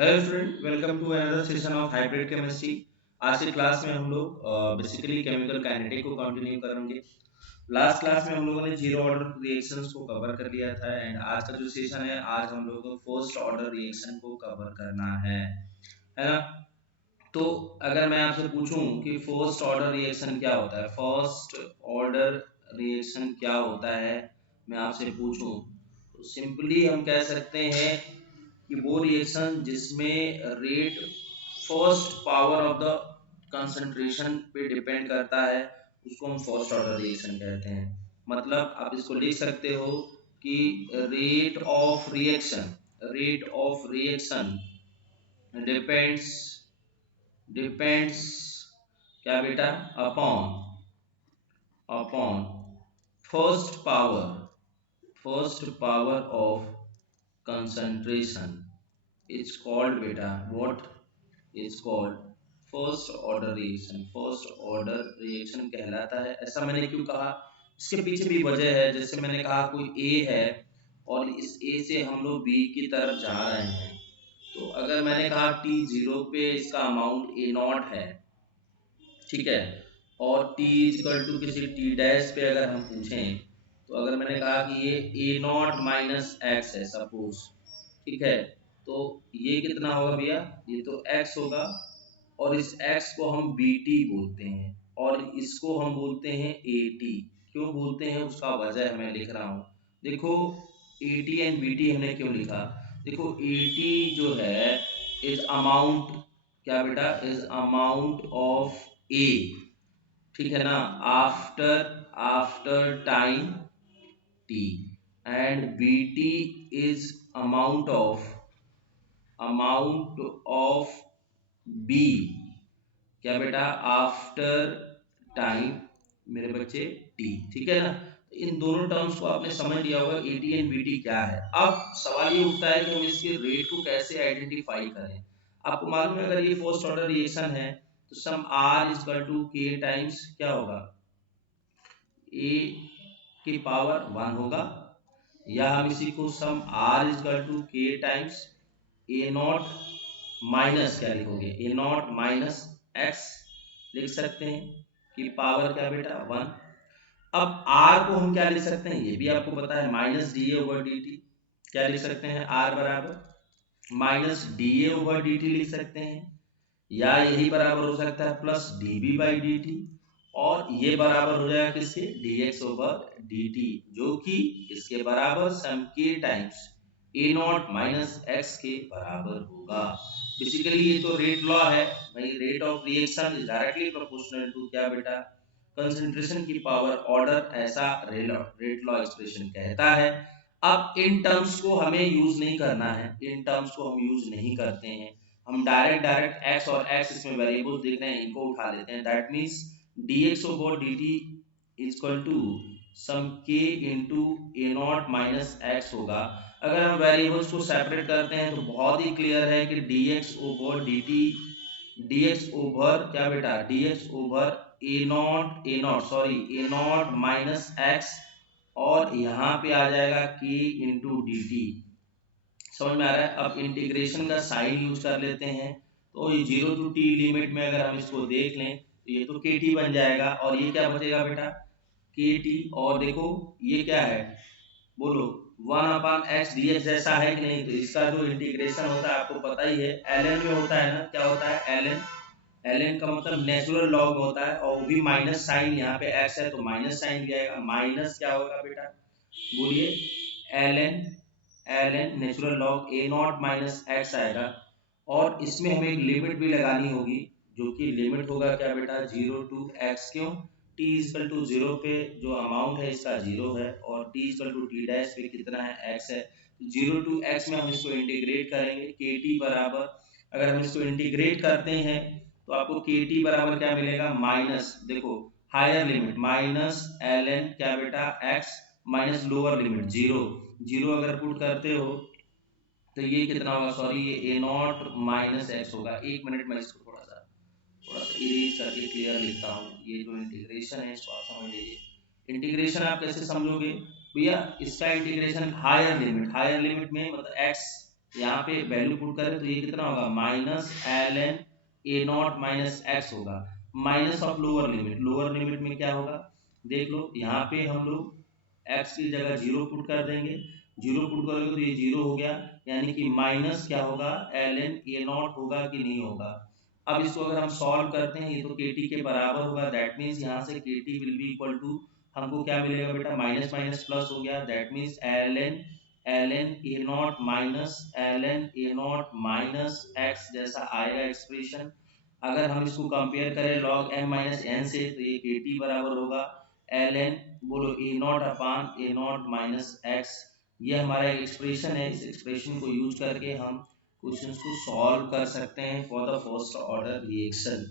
Hello student, welcome to another session of hybrid chemistry. आज की class में हम लोग बेसिकली केमिकल काइनेटिक को कंटिन्यू करेंगे। लास्ट क्लास में हम लोगों ने जीरो ऑर्डर रिएक्शंस को कवर कर लिया था एंड आज का जो सेशन है, आज हम लोगों को फर्स्ट ऑर्डर रिएक्शन को कवर करना है ना। तो अगर मैं आपसे पूछूं कि फर्स्ट ऑर्डर रिएक्शन क्या होता है, फर्स्ट ऑर्डर रिएक्शन क्या होता है, मैं आपसे पूछूं तो सिंपली हम कह सकते हैं कि वो रिएक्शन जिसमें rate first power of the concentration पे डिपेंड करता है, उसको हम फर्स्ट ऑर्डर रिएक्शन कहते हैं। मतलब आप इसको लिख सकते हो कि rate of reaction depends depends क्या बेटा, upon upon first power of concentration. It's called beta what is called first order reaction. First order reaction कहलाता है। ऐसा मैंने क्यों कहा, इसके पीछे भी वजह है। जैसे मैंने कहा कोई ए है और इस ए से हम लोग बी की तरफ जा रहे हैं, तो अगर मैंने कहा टी जीरो पे इसका अमाउंट ए नॉट है, ठीक है, और टी इक्वल टू किसी टी डैश पे अगर हम पूछें, तो अगर मैंने कहा कि ये ए नॉट माइनस एक्स है सपोज, ठीक है, तो ये कितना होगा भैया, ये तो x होगा और इस x को हम bt बोलते हैं और इसको हम बोलते हैं at। क्यों बोलते हैं उसका वजह मैं लिख रहा हूँ। देखो at एंड bt हमने क्यों लिखा, देखो at जो है इज अमाउंट, क्या बेटा, इज अमाउंट ऑफ a, ठीक है ना, after after time t, and bt is amount of B, क्या बेटा, आफ्टर टाइम, मेरे बच्चे टी, ठीक है ना। इन दोनों टर्म्स को आपने समझ लिया होगा एटी एंड बीटी क्या है। अब सवाल ये उठता है कि हम इसके रेट को कैसे आइडेंटिफाई करें। आपको मालूम है अगर ये फर्स्ट ऑर्डर रिएक्शन है तो some R is equal to K times क्या होगा, ए की पावर वन होगा, या हम इसी को some R is equal to K times A not minus क्या लिखोगे, ए नॉट माइनस एक्स लिख सकते हैं कि पावर क्या बेटा वन। अब आर को हम क्या लिख सकते हैं, ये भी आपको पता है, minus D A over D T. क्या लिख सकते हैं, आर बराबर minus D A over D T लिख सकते हैं, या यही बराबर हो सकता है plus D B by D T, और ये बराबर हो जाएगा किसके, D X over D T, जो कि इसके बराबर some K times A not minus X के बराबर होगा। बेसिकली ये तो रेट लॉ है भाई, rate of reaction is directly proportional to क्या बेटा, कंसंट्रेशन की पावर ऑर्डर, ऐसा रेट लॉ एक्सप्रेशन कहता है। अब इन टर्म्स को हमें यूज नहीं करना है, इन टर्म्स को हम यूज नहीं करते हैं, हम डायरेक्ट x और x इसमें वेरिएबल्स देख रहे हैं, इनको उठा लेते हैं। That means dx over dt equal to some k into a naught minus x होगा। अगर हम वेरिएबल्स को सेपरेट करते हैं तो बहुत ही क्लियर है कि dx over dt, dx over क्या बेटा, dx over A not minus x, और यहाँ पे आ जाएगा k इंटू डी टी। समझ में आ रहा है। अब इंटीग्रेशन का साइन यूज कर लेते हैं, तो ये जीरो टू टी लिमिट में अगर हम इसको देख लें तो ये तो के टी बन जाएगा, और ये क्या बचेगा बेटा, के टी, और देखो ये क्या है, बोलो, one upon x D x जैसा है कि नहीं। तो इसका जो इंटीग्रेशन होता है आपको पता ही है, एल एन में होता है ना, क्या होता है एल एन, एल एन का मतलब नेचुरल लॉग होता है, और वो भी माइनस साइन, यहाँ पे एक्स है तो माइनस साइन भी आएगा, माइनस क्या होगा बेटा, बोलिए, L N, L N natural log A not minus X आएगा। और इसमें हमें एक लिमिट भी लगानी होगी, जो कि लिमिट होगा क्या बेटा, जीरो टू एक्स, क्यों, टी इजकल टू जीरो पे जो अमाउंट है इसका जीरो है, और T equal to T dash पे कितना है, एक्स है। जीरो टू एक्स में हम इसको इंटीग्रेट करेंगे, के टी बराबर, अगर हम इसको इंटीग्रेट करते हैं तो आपको के टी बराबर क्या मिलेगा, माइनस, देखो higher limit minus L N क्या बेटा x, minus lower limit zero, zero अगर पुट करते हो तो ये कितना होगा, सॉरी ये ए नॉट माइनस एक्स होगा। एक मिनट में इसको थोड़ा सा इरेज करके क्लियर लिखता हूँ। ये जो इंटीग्रेशन है इसको आप समझ लीजिए। इंटीग्रेशन आप कैसे समझोगे भैया, इसका इंटीग्रेशन हायर लिमिट में मतलब एक्स यहाँ पे वैल्यू पुट करें तो ये कितना होगा minus L N A not minus x होगा, माइनस ऑफ लोअर लिमिट में क्या होगा देख लो, यहाँ पे हम लोग एक्स की जगह जीरो पुट कर देंगे, जीरो पुट करोगे तो ये जीरो हो गया, यानी कि माइनस क्या होगा एल एन ए नॉट होगा कि नहीं होगा। अब इसको अगर हम सॉल्व करते हैं ये तो के टी के बराबर होगा, दैट मीन्स यहाँ से k T will be equal to हमको क्या मिलेगा बेटा माइनस माइनस प्लस हो गया, that means L N A not minus L N A not minus x जैसा आएगा एक्सप्रेशन। अगर हम इसको कंपेयर करें log m माइनस एन से तो ये के टी बराबर होगा एल एन बोलो A not upon A not minus X. ये हमारा एक एक्सप्रेशन है, इस एक्सप्रेशन को यूज करके हम क्वेश्चंस को सॉल्व कर सकते हैं for the first order reaction.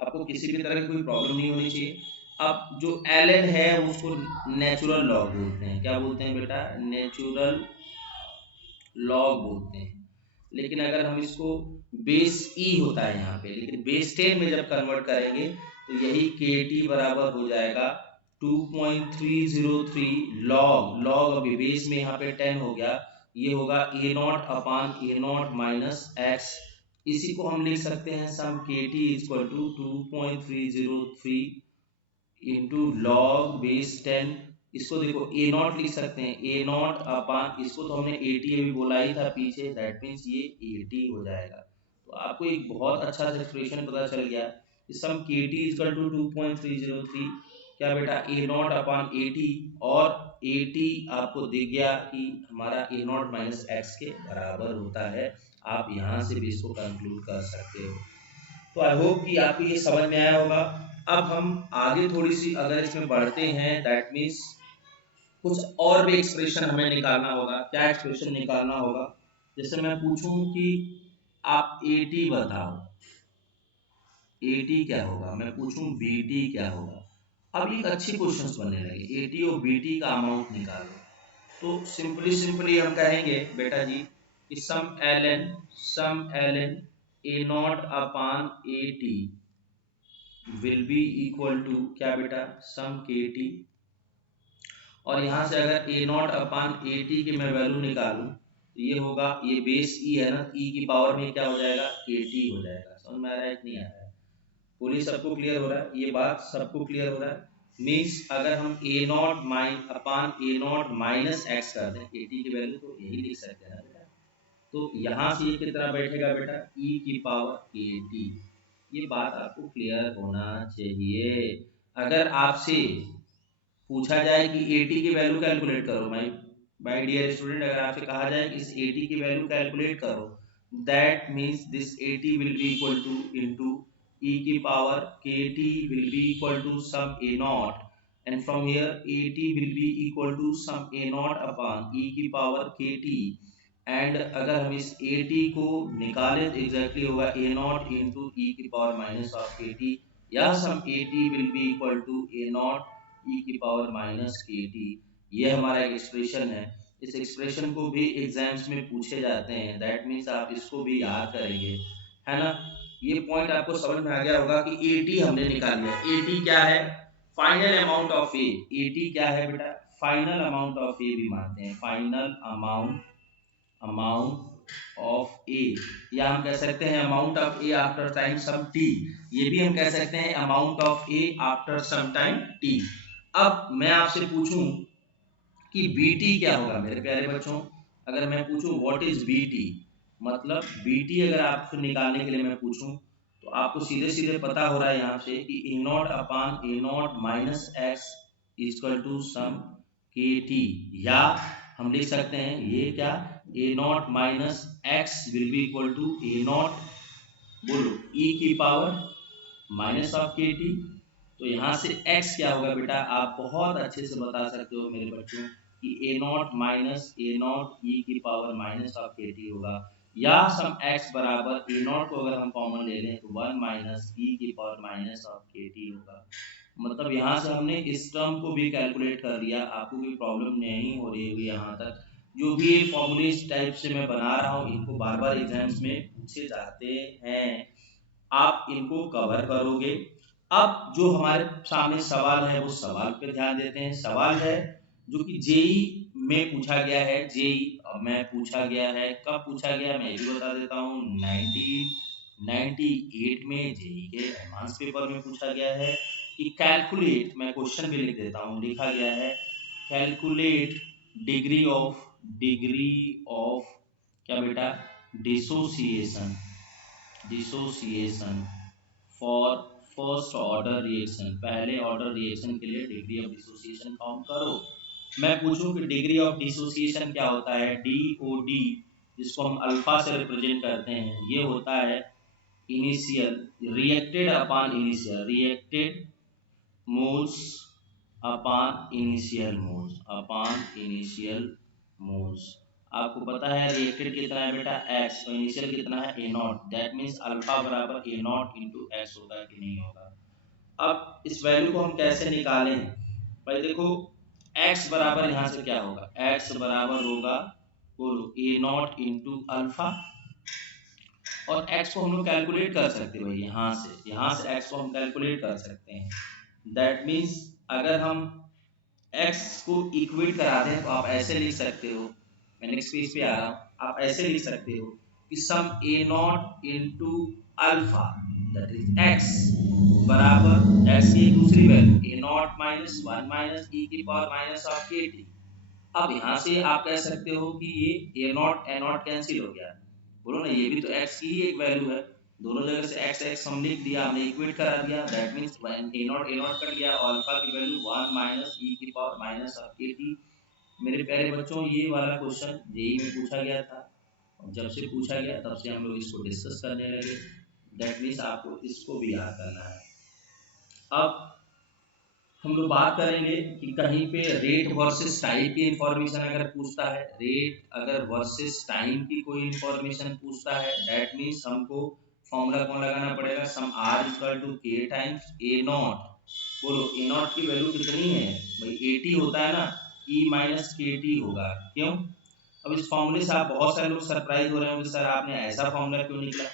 आपको किसी भी तरह की कोई प्रॉब्लम नहीं होनी चाहिए। अब जो एल एन है उसको नेचुरल लॉग बोलते हैं, क्या बोलते हैं बेटा नेचुरल लॉग बोलते हैं। लेकिन अगर हम इसको बेस ई होता है यहाँ पे, लेकिन बेस 10 में जब कन्वर्ट करेंगे तो यही के टी बराबर हो जाएगा 2.303 लॉग, अभी बेस में यहाँ पे 10 हो गया, ये होगा A not upon A not minus X. इसी को हम लिख सकते हैं some K T equal to 2.303 into log base 10। इसको देखो ए नॉट लिख सकते हैं, ए नॉट अपान इसको तो हमने ए टी अभी बोला ही था पीछे, दैट मीन्स ये ए टी हो जाएगा। तो आपको एक बहुत अच्छा सा एक्सप्रेशन पता चल गया, सम के टी इक्वल टू 2.303 क्या बेटा ए नॉट अपान ए टी, और ए टी आपको दिख गया कि हमारा ए नॉट माइनस एक्स के बराबर होता है। आप यहाँ से भी इसको कंक्लूड कर सकते हो। तो आई होप कि आपको ये समझ में आया होगा। अब हम आगे थोड़ी सी अगर इसमें बढ़ते हैं, दैट मीन्स कुछ और भी एक्सप्रेशन हमें निकालना होगा। क्या एक्सप्रेशन निकालना होगा, जैसे मैं पूछूं कि आप ए टी बताओ, ए टी क्या होगा, मैं पूछूं बी टी क्या होगा। अब एक अच्छे क्वेश्चंस बनने लगे, ए टी और बी टी का अमाउंट निकालो। तो सिंपली हम कहेंगे बेटा जी कि some L N A not upon A T will be equal to क्या बेटा सम के टी, और यहाँ से अगर ए नॉट अपान ए टी की मैं वैल्यू निकालूं तो ये होगा, ये बेस ई है ना, ई की पावर में क्या हो जाएगा के टी हो जाएगा। समझ में आ रहा है कि नहीं आ रहा है, पूरी सबको क्लियर हो रहा है, ये बात सबको क्लियर हो रहा है। मीन्स अगर हम A not upon A not minus X कर दें ए टी की वैल्यू तो यही लिख सकते हैं ना बेटा। तो यहाँ से ये कितना बैठेगा बेटा ई की पावर के टी। ये बात आपको क्लियर होना चाहिए। अगर आपसे पूछा जाए कि ए टी की वैल्यू कैलकुलेट करो, माय डियर स्टूडेंट, अगर आपसे कहा जाए कि इस ए टी की वैल्यू कैलकुलेट करो, that means this A T will be equal to into E की power K T will be equal to some A not, and from here A T will be equal to some A not upon E की power K T. And अगर हम इस A T को निकालें तो exactly होगा A not into E की power minus of K T, या some A T will be equal to A not E की पावर माइनस के टी। ये हमारा एक एक्सप्रेशन है, इस एक्सप्रेशन को भी एग्जाम्स में पूछे जाते हैं, दैट मीन्स आप इसको भी याद करेंगे, है ना। ये पॉइंट आपको समझ में आ गया होगा कि ए टी हमने निकाल लिया। ए टी क्या है, final amount of A. A T क्या है बेटा, फाइनल अमाउंट ऑफ ए भी मानते हैं, फाइनल अमाउंट ऑफ ए, या हम कह सकते हैं amount of A after time some t, ये भी हम कह सकते हैं amount of A after some time t. अब मैं आपसे पूछूं कि बी टी क्या होगा मेरे प्यारे बच्चों, अगर मैं पूछूं व्हाट इज बी टी, मतलब बी टी अगर आपको निकालने के लिए मैं पूछूं तो आपको सीधे सीधे पता हो रहा है यहाँ से कि A not upon A not minus X equal to some K T, या हम लिख सकते हैं ये क्या A not minus X will be equal to A not बोलो ई की power minus of K T. तो यहाँ से x क्या होगा बेटा, आप बहुत अच्छे से बता सकते हो मेरे बच्चों कि A not minus A not E की power minus of K T होगा, या सम x बराबर ए नॉट को अगर हम कॉमन ले लें तो 1 माइनस ई की power minus of K T होगा। मतलब यहाँ से हमने इस टर्म को भी कैलकुलेट कर लिया, आपको कोई प्रॉब्लम नहीं हो रही होगी यहाँ तक। जो भी ये फॉर्मूले इस टाइप से मैं बना रहा हूँ इनको बार बार एग्जाम्स में पूछे जाते हैं, आप इनको कवर करोगे। अब जो हमारे सामने सवाल है वो सवाल पे ध्यान देते हैं। सवाल है जो कि जेई में पूछा गया है जेई में पूछा गया है, कब पूछा गया मैं ये भी बता देता हूँ, 1998 में जेई के एडवांस पेपर में पूछा गया है कि कैलकुलेट, मैं क्वेश्चन भी लिख देता हूँ, लिखा गया है कैलकुलेट डिग्री ऑफ क्या बेटा, dissociation for first order reaction, पहले ऑर्डर रिएक्शन के लिए डिग्री ऑफ डिसोसिएशन फाउंड करो। मैं पूछूं कि डिग्री ऑफ डिसोसिएशन क्या होता है, DOD जिसको हम अल्फा से रिप्रेजेंट करते हैं, ये होता है initial reacted moles upon initial moles. आपको पता है रिएक्टेड कितना है बेटा x, तो इनिशियल कितना है A not, that means alpha बराबर A नॉट इंटू एक्स होगा कि नहीं होगा। अब इस वैल्यू को हम कैसे निकालें भाई, देखो x बराबर यहाँ से क्या होगा, x बराबर होगा बोलो A नॉट इंटू अल्फा, और x को हम लोग कैलकुलेट कर सकते हैं भाई, यहाँ से x को हम कैलकुलेट कर सकते हैं। दैट मीन्स अगर हम x को इक्वेट करा दें तो आप ऐसे लिख सकते हो, मैं नेक्स्ट पेज पे आ रहा हूँ, आप ऐसे लिख सकते हो कि सम A not into alpha that is x बराबर x की एक दूसरी value A naught minus 1 minus e की पावर माइनस ऑफ kt। अब यहाँ से आप कह सकते हो कि ये A नॉट कैंसिल हो गया, बोलो ना ये भी तो x की ही एक वैल्यू है, दोनों जगह से x हम लिख दिया, हमने इक्वेट करा दिया, that means A not cut गया और अल्फा की वैल्यू 1 माइनस e की पावर माइनस ऑफ kt। मेरे प्यारे बच्चों ये वाला क्वेश्चन जेई में पूछा गया था, और जब से पूछा गया तब से हम लोग इसको डिस्कस करने लगे, दैट मींस आपको इसको भी याद करना है। अब हम लोग बात करेंगे कि कहीं पे रेट वर्सेस टाइम की इंफॉर्मेशन अगर पूछता है, रेट अगर वर्सेस टाइम की कोई इंफॉर्मेशन पूछता है, दैट मींस हमको फॉर्मूला कौन लगाना पड़ेगा, some r equal to k times a naught. बोलो a नॉट की वैल्यू कितनी है भाई, 80 होता है ना, e माइनस kt होगा, क्यों। अब इस फॉर्मूले से आप बहुत सारे लोग सरप्राइज हो रहे होंगे, सर आपने ऐसा फॉर्मूला क्यों निकला।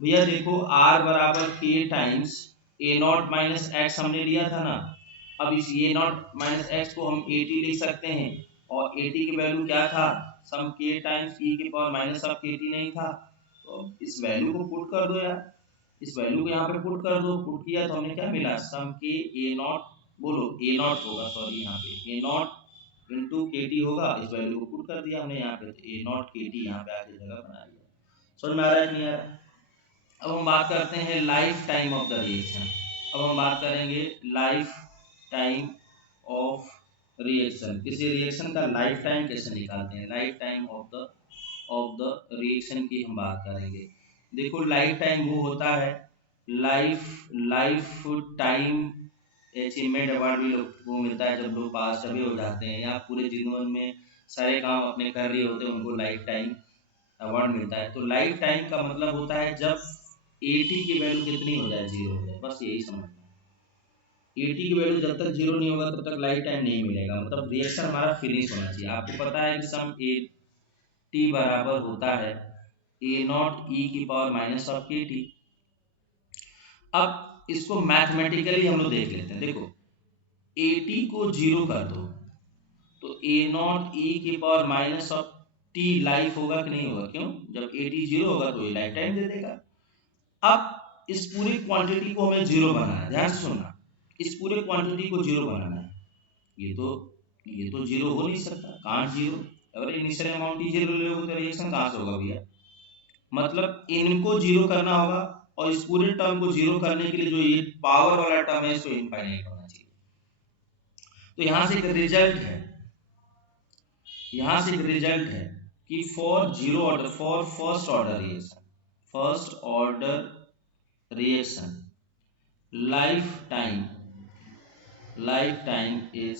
भैया देखो r बराबर k times a naught minus x हमने लिया था ना, अब इस a नॉट माइनस एक्स को हम 80 लिख सकते हैं, और 80 की वैल्यू क्या था, सम k टाइम्स e की पावर माइनस ऑफ kt नहीं था, तो इस वैल्यू को पुट कर दो यार, इस वैल्यू को यहाँ पे पुट कर दो, पुट किया तो हमें क्या मिला, सम k a नॉट, बोलो a नॉट होगा, सॉरी यहाँ पे a नॉट इंटू kt होगा, इस वैल्यू को पुट कर दिया हमने यहाँ पे, तो a नॉट kt यहाँ पे आके जगह बना लिया। समझ में आ रहा है कि नहीं आ रहा है। अब हम बात करते हैं life time of the reaction, अब हम बात करेंगे लाइफ टाइम ऑफ रिएक्शन, किसी रिएक्शन का लाइफ टाइम कैसे निकालते हैं, life time of the reaction की हम बात करेंगे। देखो लाइफ टाइम वो होता है, लाइफ टाइम अचीवमेंट अवार्ड भी लोग को मिलता है जब लोग पास सभी हो जाते हैं या पूरे जीवन में सारे काम अपने कर रहे होते हैं, उनको लाइफ टाइम अवार्ड मिलता है। तो लाइफ टाइम का मतलब होता है जब 80 की वैल्यू कितनी हो जाए, जीरो हो जाए, बस यही समझना है। 80 की वैल्यू जब तक जीरो नहीं होगा तब तक लाइफ टाइम नहीं मिलेगा, मतलब रिएक्शन हमारा फिनिश होना चाहिए। आपको पता है कि सम टी बराबर होता है ए नॉट ई की power minus of K T. अब इसको मैथमेटिकली हम लोग देख लेते हैं, देखो 80 को जीरो कर दो तो ए नॉट ई की power minus of tea life होगा कि नहीं होगा, क्यों, जब 80 जीरो होगा तो ये लाइफ टाइम दे देगा। अब इस पूरी क्वांटिटी को हमें जीरो बनाना है, ध्यान से सुनना, इस पूरे क्वांटिटी को जीरो बनाना है, ये तो जीरो हो नहीं सकता, कांट जीरो, अगर इनिशियल अमाउंट ही जीरो लोगे तो रिएक्शन कहां से होगा भैया, मतलब इनको जीरो करना होगा, और इस पूरे टर्म को जीरो करने के लिए जो ये पावर वाला टर्म है इसको इनफाइनाइट होना चाहिए। तो यहां से एक रिजल्ट है, यहां से एक रिजल्ट है कि for zero order, for first order reaction life time is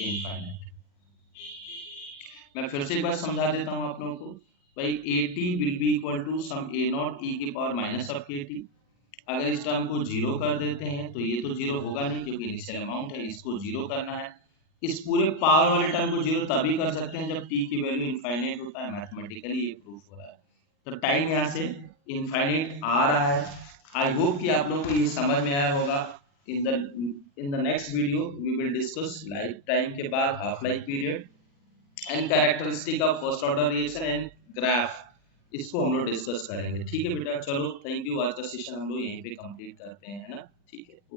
infinite. मैं फिर से एक बार समझा देता हूं आप लोगों को, भाई 80 will be equal to some a naught e की पावर माइनस ऑफ kt। अगर इस टर्म को जीरो कर देते हैं तो ये तो जीरो होगा नहीं क्योंकि इनिशियल अमाउंट है, इसको जीरो करना है। इस पूरे पावर वाले टर्म को जीरो तभी कर सकते हैं जब t की वैल्यू इनफाइनाइट होता है, मैथमेटिकली ये प्रूफ हो रहा है। तो टाइम यहाँ से इनफाइनाइट आ रहा है। आई होप कि आप लोगों को ये समझ में आया होगा। In the next video we will discuss life time के बाद half life period. And characteristic of first order reaction and graph, इसको हम लोग डिस्कस करेंगे। ठीक है बेटा, चलो थैंक यू। आज का सेशन हम लोग यहीं पे कंप्लीट करते हैं, है ना। ठीक है।